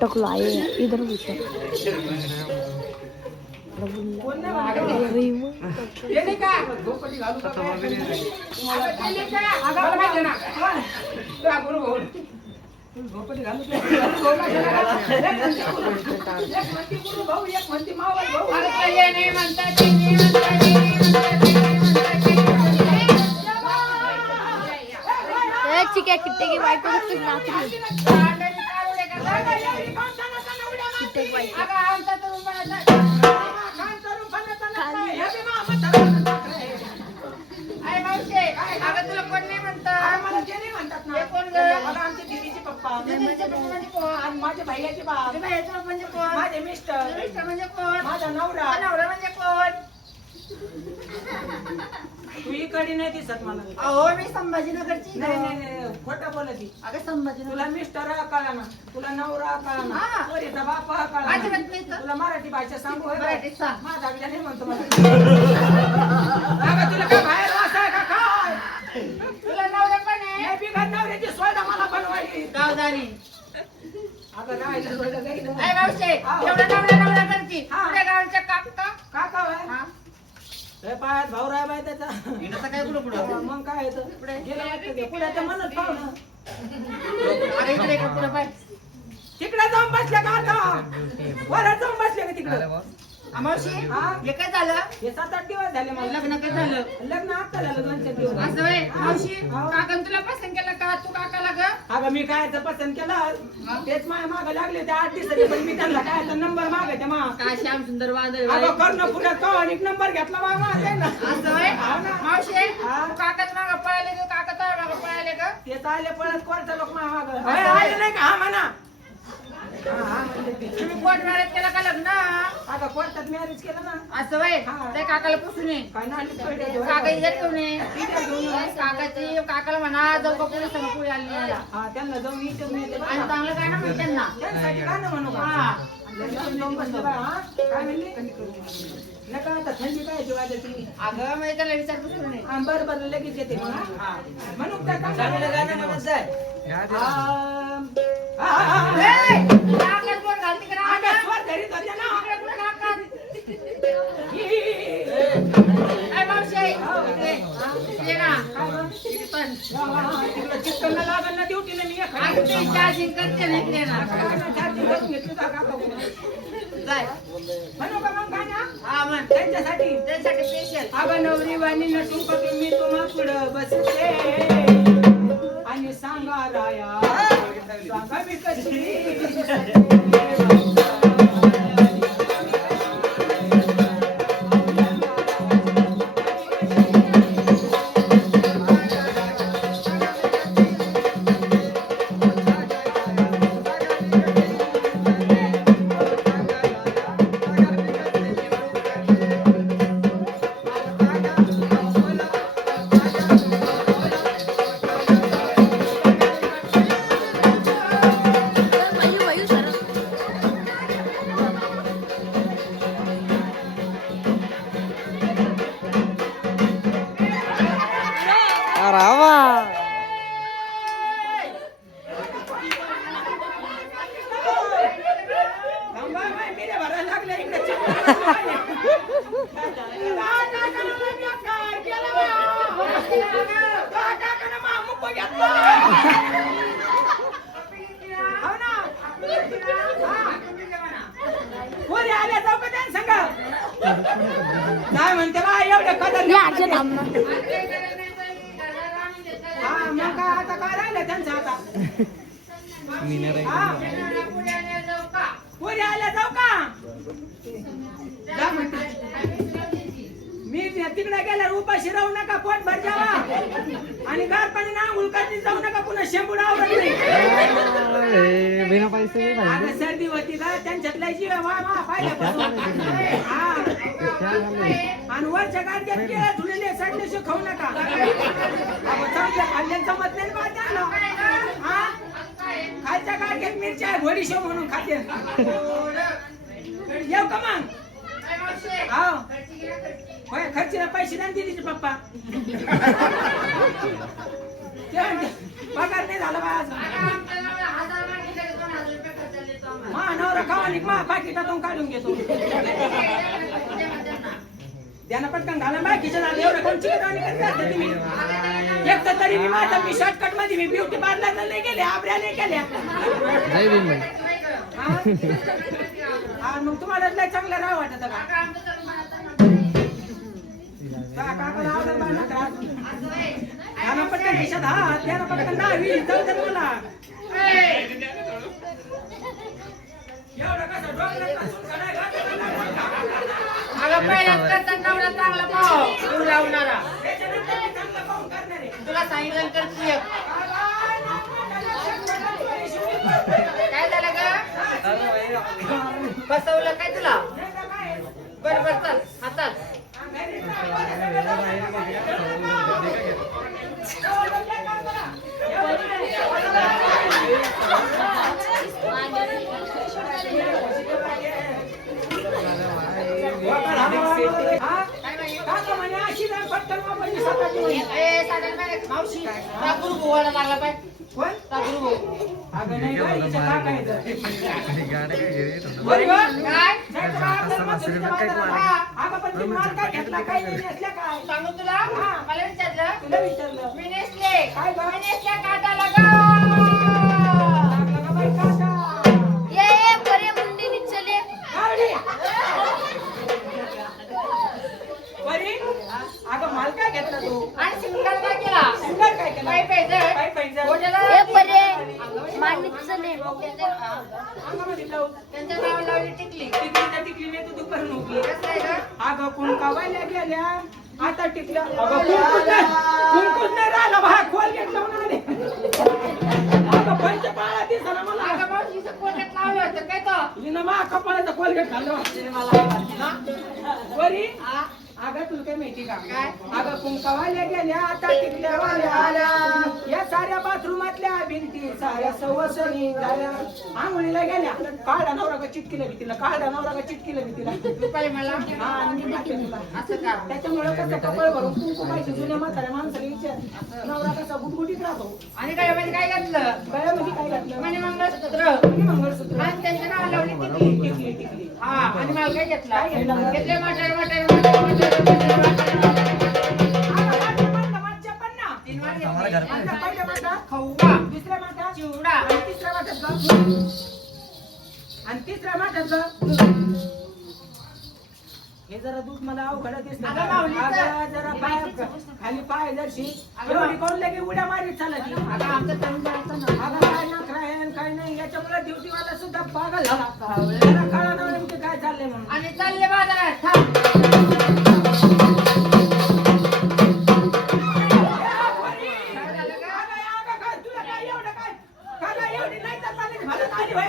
टकलो आहे इधर विचार घुसा चिक्या किट्टे की बायको नुसती नाचली तुला कोण नाही म्हणतात कोण गं? आणि माझ्या भैयाचे बाप. म्हणजे कोण? माझे मिस्टर. मिस्टर म्हणजे कोण? माझा नवरा. नवरा म्हणजे कोण? तू इकडे नाही दिसत मला. अहो मी संभाजीनगरची नाही नाही नाही खोटं बोलती. अगं संभाजीनगर. तुला मिस्टर कळा ना तुला नवरा कळा ना. पोरीचा बाप कळा. तुला मराठी भाषा सांगू? मराठीत सांग. माझा नाही म्हणतो मला. तुला काय बाहेर गावदानी अगं राहायचं सोयदा काही नाही. अय मावशे. एवढा नवरा नवरा करती. हा. पुढे गावच्या काका काका होय? हा. पायात भाऊ राय बाय त्याचा. हिनं तर काय पुढं पुढं मग काय येतं पुढे. गेलं वाटतं ते. पुढे तर म्हणत पाहू ना. अरे इकडे इकडे पुढं पाय? तिकडे जाऊन बसले का आता? वरात जाऊन बसले का तिकडे? मावशी हा. हे काय झालं? हे सात आठ दिवस झाले मला. लग्न काय झालं? लग्न आता झालं दोन चार दिवस. असं होय? मावशी हा. काकान तुला पसंत का अगं मी काय पसंत केलं? तेच माझ्या मागे लागले ते आठ दिवसाचे पण मी त्यांना काय नंबर मागायचे मा. काय श्याम सुंदर वादळ अगं कर्ण पुण्यात कवानी नंबर घेतला बा माझा ना. असं होय? हा ना. मावशी हा. तू काकाच माग पळाले का? काका तुझ्या माग पळाले का? ते चालले पळत कोणता लोक माझ्या मागं आले नाही का? हा म्हणा. ते. तुम्ही कोर्ट मॅरेज केलं का लग्न? अगं कोर्टात मॅरेज केलं ना. असं वय. त्या काकाला पुसून ये. काय नाही काका इथे ठेवून ये काकाची काकाला म्हणा जाऊ का पुढे समोर पुढे आली याला. हा त्यांना जाऊन येते बा. आणि चांगलं काय ना म्हणते त्यांना. त्यांच्यासाठी का ना म्हणू का? हा. जाऊन जाऊन बसले बा, हा? काय म्हणली? नका आता थंडी काय जेव्हा ती अगं मी त्याला विचार पुसून ये हा, बरं बरं लगेच येते मग, हा? म्हणू का चांगलं गाणं म्हणत जाय? ही, त्यांच्यासाठी त्याच्यासाठी स्पेशल अगं नवरी वाणी नटून पटून मी तुम्हा पुढं बसले आणि सांगा राया. सांगा मी कशी थांबा, बाई, हो ना? हा. कोणी आल्या जाऊ का त्यांना सांगा काय म्हणते बा एवढे कदर हा मग काय आता काय राहिलं त्यांचं आता उद्या आल्या जाऊ का? मी तिकडे गेल्यावर उपाशी राहू नका पोट भर जावा. आणि गार पाणी आंघोळ करते जाऊ नका पुन्हा शेंबूड आवडत नाही. सर्दी होती का त्यांच्यात लय जीव हा. आणि वरच्या गाडग्यात केळं धुलेले सडलेशे खाऊ नका. अगं चांगलं खाल्ल्यानं जमत नाही ना बा त्यांना. हा? मिरच्या आहे, घोडीशेव म्हणून खाते. येऊ का मग? हो खर्चीला पैसे द्या ना दीदीचे पप्पा. पगार नाही झाला बा. मा नवरा खावा आणि मा पाकिटातून काढून घेतो. त्यानं पटकन घाला बाकीच्या झालं एवढं कोण चिकट आणि असते तुम्ही? एक तर तरी मी माझा मी शॉर्टकटमध्ये मी ब्युटी पार्लरला नाही गेले आबऱ्या नाही केल्या हा? हा, मग तुम्हाला लय चांगलं राह वाटत का ना. काकाला आवडत बा नकरा. त्यानं पटकन खिशात हा त्यानं पटकन दहावी जाऊ दे मला एवढं कसं डोंगरात बसून करायला अगं पहिल्याच करतात नवरा चांगला जीव लावणारा त्याच्यानंतर मी चांगलं पाहून सांगितलं करते एक. काय झालं ग? बसवलं काय तुला? बर बर चल. हातात अशी नाही मावशी राखून गोवाला लागला पाय. कोण? राखून गो अगं नाही गं, हिचं काका आहे ना. बरं गं? काय? जायचं बा, आपल्याला मजुरी बाजारात. हा, अगं पण ती माल काय घेतला, काय नाही नेसल्या काय? सांगू तुला? मला विचारलं. तुला विचारलं. मी नेसले. काय गं? मी नेसल्या काटाला ग ग? अगं कुंकावायला गेल्या? आता टिकल्या. अगं कुंकूच नाही. राहिला बा. खोल घेतलं म्हणून. अगं पंचपाळा दिसला मला. अगं मावशीचं पोटात लावलं होतं काय तो हिनं मा कपाळाचा कोलगेट खाल्लं मला? बरी अगं तुला काय माहिती का? अगं कुंकावाल्या गेल्या आता टिकल्या वाल्या आल्या. या साऱ्या बाथरूमातल्या भिंती साऱ्या सवसनी झाल्या. आंघोळीला गेल्या. काढा नवरा का चिटकीला भीतीला काढा नवरा का चिटकीला भीतीला त्याच्यामुळे कसं कपाळ भरून कुंकू पाहिजे जुन्या म्हाताऱ्या माणसाला विचार. नवरा कसा गुटगुटीत राहतो. आणि काय मध्ये काय घातलं? गळ्यामध्ये काय घातलं? म्हणे मंगळसूत्र. आणि मंगळसूत्र. आणि त्यांच्या लावली टिकली. टिकली टिकली. हा आणि मला काय घेतलं? घेतलं? मटर मटर. आणि तिसरा माठातलं हे जरा दूध मला अवघड दिसत जरा पाय खाली पाय जरशी. अगं एवढी करून लगे उड्या मारीत चालायची अगं काय नाही याच्यामुळे ड्युटीवाला सुद्धा पागल झाला. जरा कळा ना नेमकं काय चाललंय म्हणून. आणि चालले बाजारात.